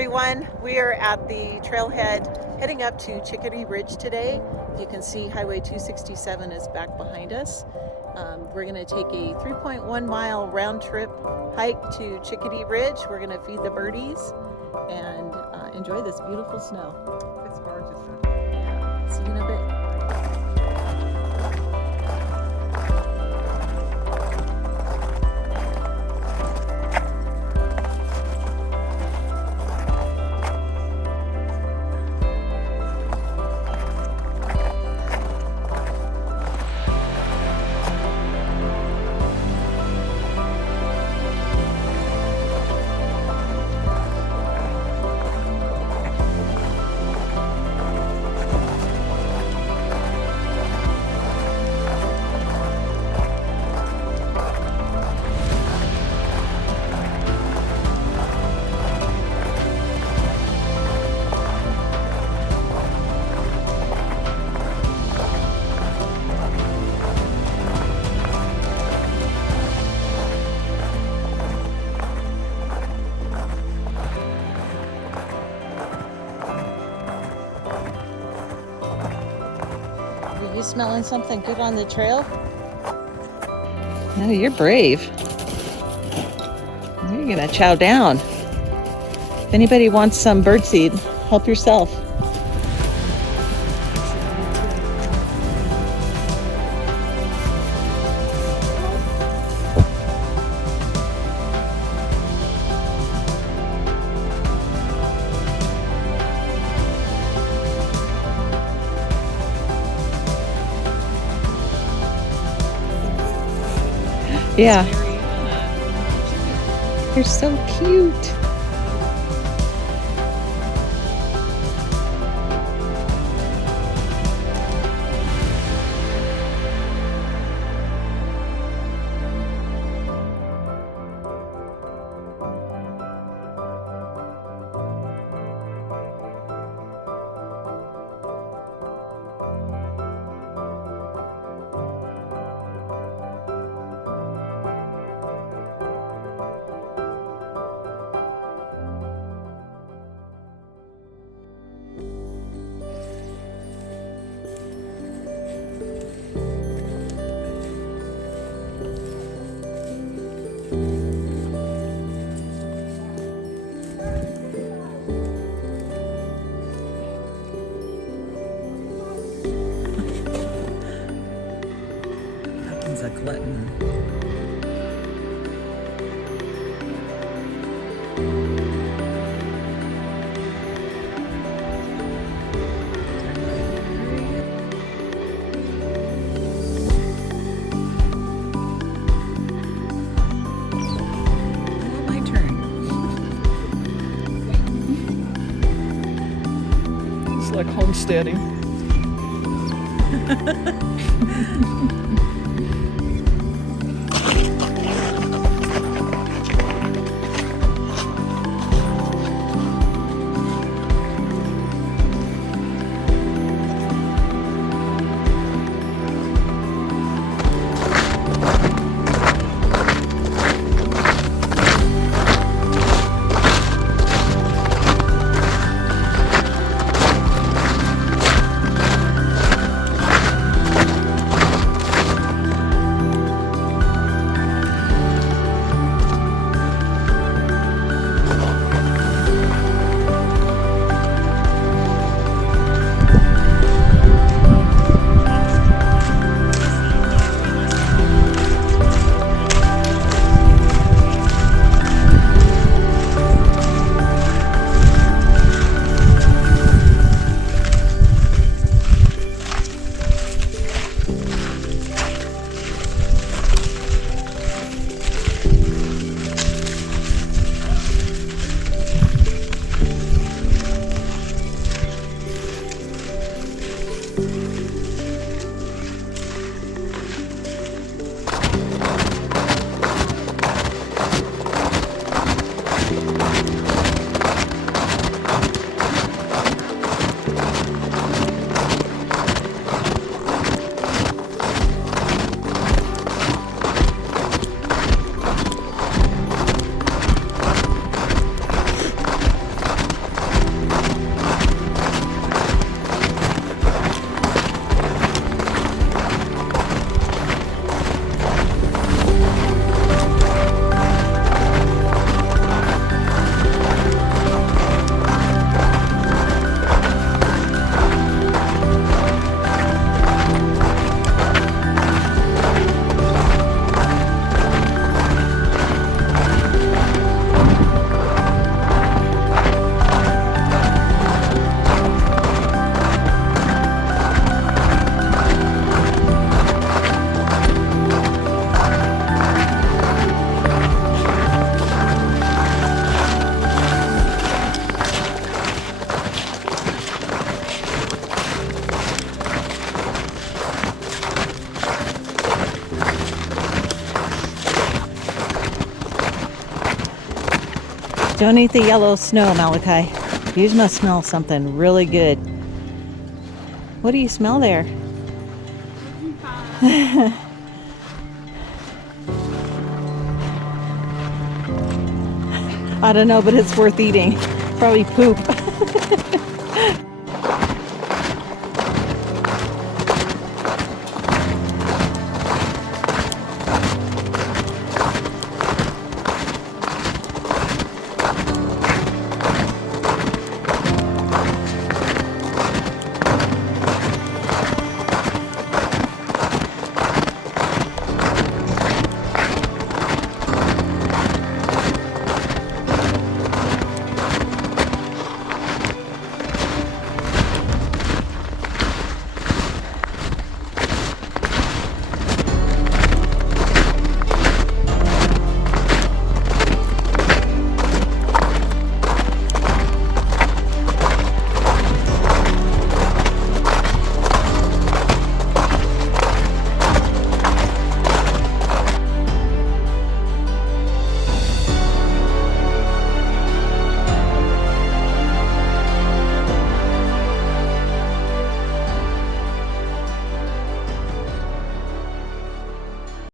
everyone. We are at the trailhead heading up to Chickadee Ridge today. You can see Highway 267 is back behind us. We're going to take a 3.1 mile round trip hike to Chickadee Ridge. We're going to feed the birdies and enjoy this beautiful snow. It's gorgeous. See you in a bit. Are you smelling something good on the trail? Oh, you're brave. You're gonna chow down. If anybody wants some birdseed, help yourself. Yeah. You're so cute. A glutton. My turn. It's like homesteading. Don't eat the yellow snow, Malachi. You must smell something really good. What do you smell there? I don't know, but it's worth eating. Probably poop.